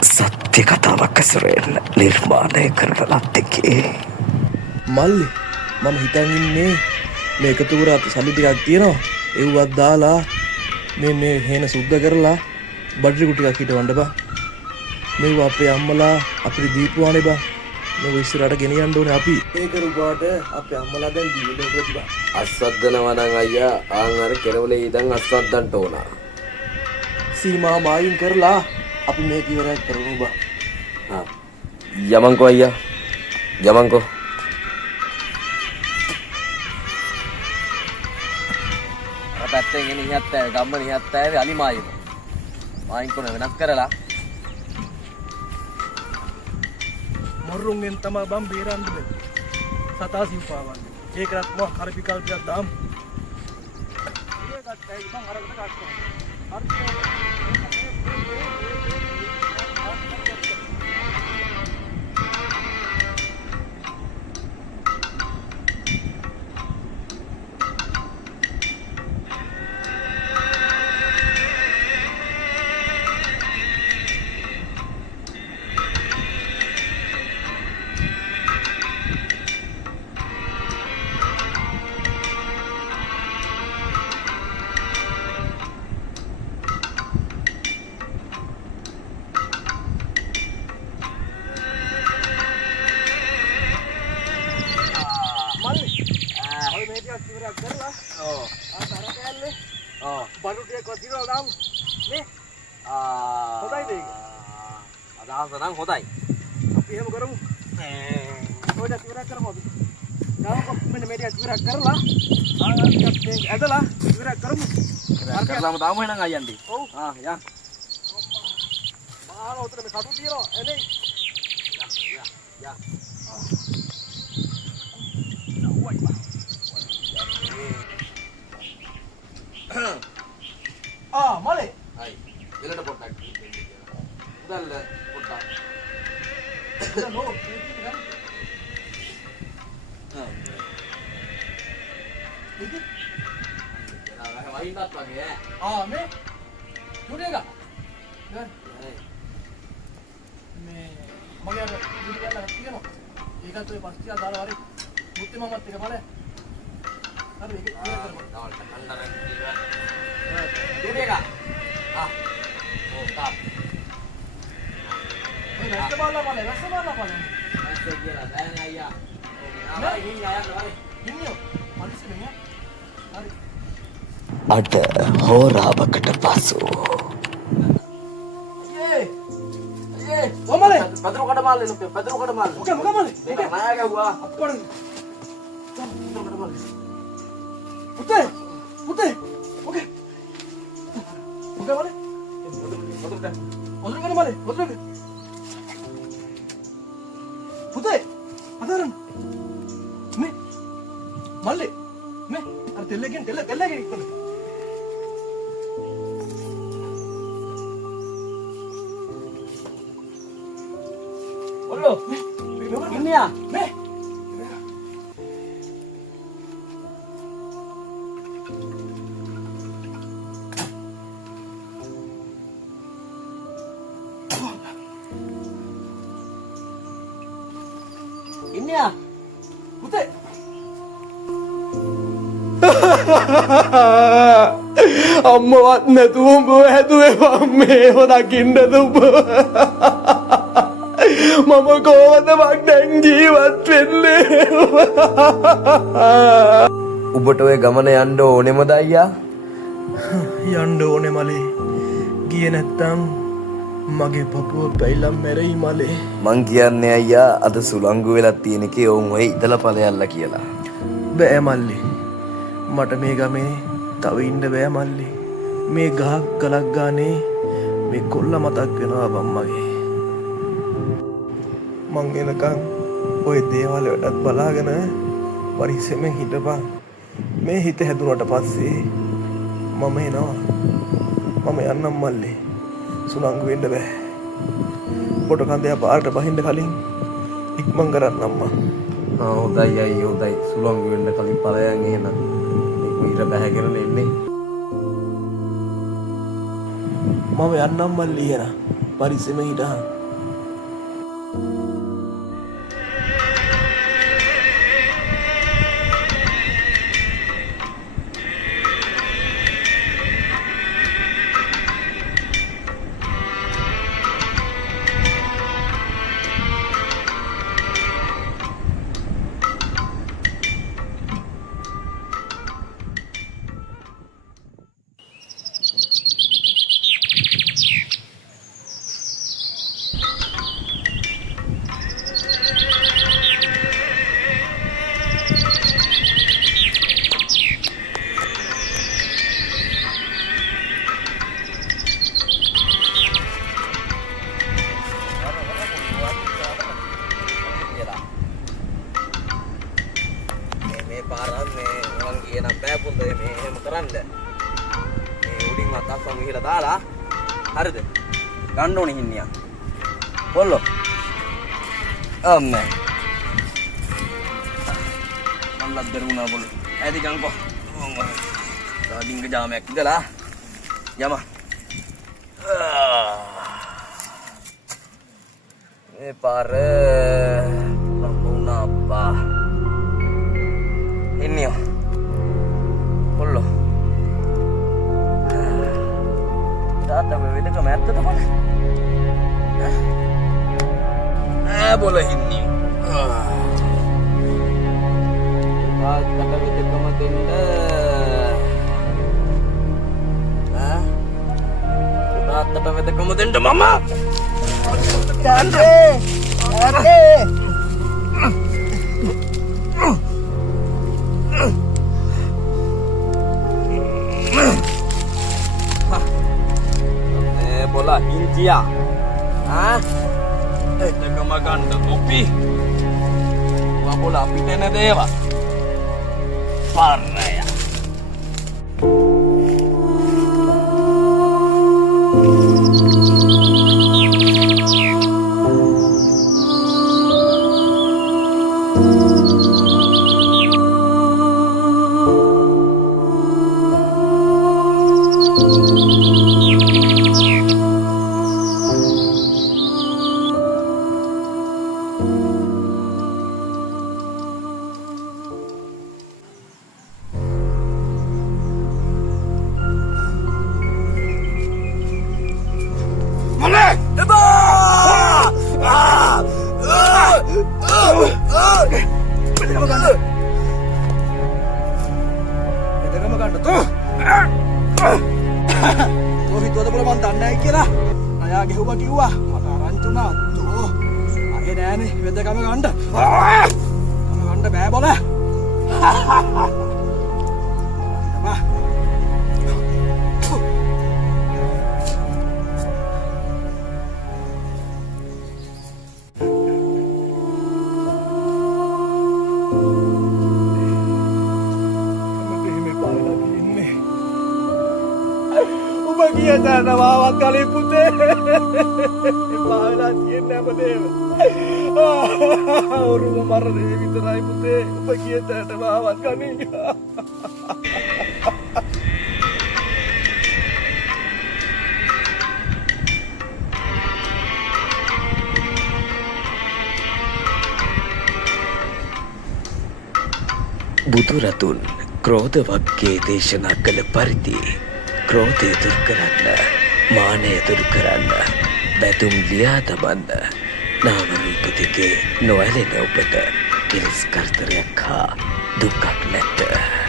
සත්‍ය කතාවක් ඇසුරෙන් නිර්මාණය කරන ලත්තකේ මල්ලි මම හිතන් ඉන්නේ මේ එකතු කරාත් සල්ලි ටිකක් තියෙනවා ඒවත් දාලා මේ හේන සුද්ධ කරලා බඩරිකු ටිකක් හිටවන්න බා මේවා අපේ අම්මලා අපිට දීපුවානේ බා මේ ඉස්සරහට ගෙනියන්න ඕනේ අපි ඒක රුපාට අපේ අම්මලා දැන් දීලා ඉවරයි අස්වද්දනවා නම් අයියා ආන් අර කෙරවලේ ඉඳන් අස්වද්දන්ට ඕන සීමා මායින් කරලා අපි මේක ඉවරයක් කරමු බා යමන්කෝ අයියා යමන්කෝ අර පැත්තෙන් එන ඉහත් ඇව ගම්ම ඉහත් ඇව අලි මායිම මායින් කොන වෙනස් කරලා මොරුන්ගෙන් තමයි බම් බේරන්න බෑ සතා සිව්පාවන්නේ ඒකවත් මොහ හරි විකල්පයක් දාමු ඒකත් ඇයි බං අරකට කාටද බඩු ටික කොටිරෝ දාමු නේ හොඳයිද ඒක අදහස නම් හොඳයි අපි එහෙම කරමු ඔය ටික ඉවර කරමු අපි දාමු මෙන්න මේ ටික ඉවර කරලා ටිකක් ඇදලා ඉවර කරමු කරලාම දාමු එහෙනම් අයියන්ටි ඔව් යා මාන උතර මේ කටු තියනවා එනේ යා මලේ හයි එලට පොට්ටක් උදල්ල පොට්ටක් නෝ වයින්වත් වගේ මේ චුඩේක මේ මගේ අර විදිහට තියෙනවා ඒකත් ඔය පස්තිය දාලා හරි මුත්තේ මමත් එක බලය හරි ඒක ඉවර කරමු දාවල් කන්දරන් ඉවර චුඩේක තාප් ඔය රස්ත බලලා බලන්න රස්ත කියලා දැන් අයියා ආවා ඉන්නේ අයන්න හරි ඉන්නෝ පරිස්සමෙන් හරි අට හෝරාවකට පසු ඔමලේ පදරු කට මාල්ලේ නුපේ පදරු කට මාල්ලේ ඔකේ මොකද මල්ලේ මේක නාය ගව්වා අප්පඩ පදරු කට මාල්ලේ පුතේ ඔකේ මල්ලේ පදරු කට මාල්ලේ පුතේ අදරන් මේ මල්ලේ මේ අර තෙල්ලකින් තෙල්ලකින් ඉක්මන ඔල්ලෝ ඉන්නියා මේ ඉන්නියා පුතේ අම්මවත් නැතුව උඹ හැදුවේ මේ හොදකින්නද උඹ මම කොහොමද මං දැන් ජීවත් වෙන්නේ උඹට ඔය ගමන යන්න ඕනෙමද අයියා යන්න ඕනේ මලේ ගියේ නැත්තම් මගේ පපුව පැයිලම් මැරෙයි මලේ මං කියන්නේ අයියා අද සුලංගු වෙලා තියෙන එකේ ඔවුන් ඔය ඉදලා ඵලයල්ලා කියලා බෑ මල්ලි මට මේ ගමේ තව ඉන්න බෑ මල්ලි මේ ගහක් ගලක් ගානේ මේ කොල්ල මතක් වෙනවා බම් මගේ මං එනකන් ඔය දේවල් වලට බලාගෙන පරිස්සමෙන් හිටපන් මේ හිත හැදුනට පස්සේ මම එනවා මම යන්නම් මල්ලි සුනංගු වෙන්න බෑ පොට කන්දේ පාරට බහින්න කලින් ඉක්මන් කරන්න අම්මා හොඳයි අයියෝ හොඳයි සුලංගු වෙන්න කලින් ඵලයන් එහෙනම් ඊට බැහැගෙන එන්නේ මම යන්නම් මල්ලි එහෙනම් පරිස්සම හිටා. මේ පාරක් මේ මං කියන බෑපුන්ද මේ එහෙම කරන්න. මේ උඩින් අතස්සම ගිහලා දාලා හරිද? ගන්න ඕනේ හින්නියා. පොල්ලෝ. අම්මේ. මල්ලක් දරුණා පොල්ලෝ. ඇයිද ගංකෝ? ඩිංග ජාමයක් ඉඳලා යම. මේ පාර ලම්බුණා අප්පා. Inniyo. Pullo. Data bebede ka matta to pala. Bola hinni. Data bebede ka matinda. Data bebede ka matinda mama. Dante. Dante. Bola India. Hah? Jaga maganda topi. Bola pitene dewa. Paraya. Tuh itu ada bola mantan naik kira. Ayah gehuwa kiwa. Mata rancuna tuh. Akhirnya nih, beda kami ganda. Kami ganda bea bola. Apa? Bagian sana bawa kali putih. Bahala tiada apa deh. Orang marah deh kita naik putih. Bagian sana bawa kali. බුදුරතුන් ක්‍රෝධ වක්කේ දේශනා කළ පරිදි ක්‍රෝධය දුරු කරන්න, මානය දුරු කරන්න, බැතුම් ලියා තබන්න, නාම රූප දෙකේ නොඇලෙන ඔබට කෙලෙස් කරදරයක් හා දුකක් නැත.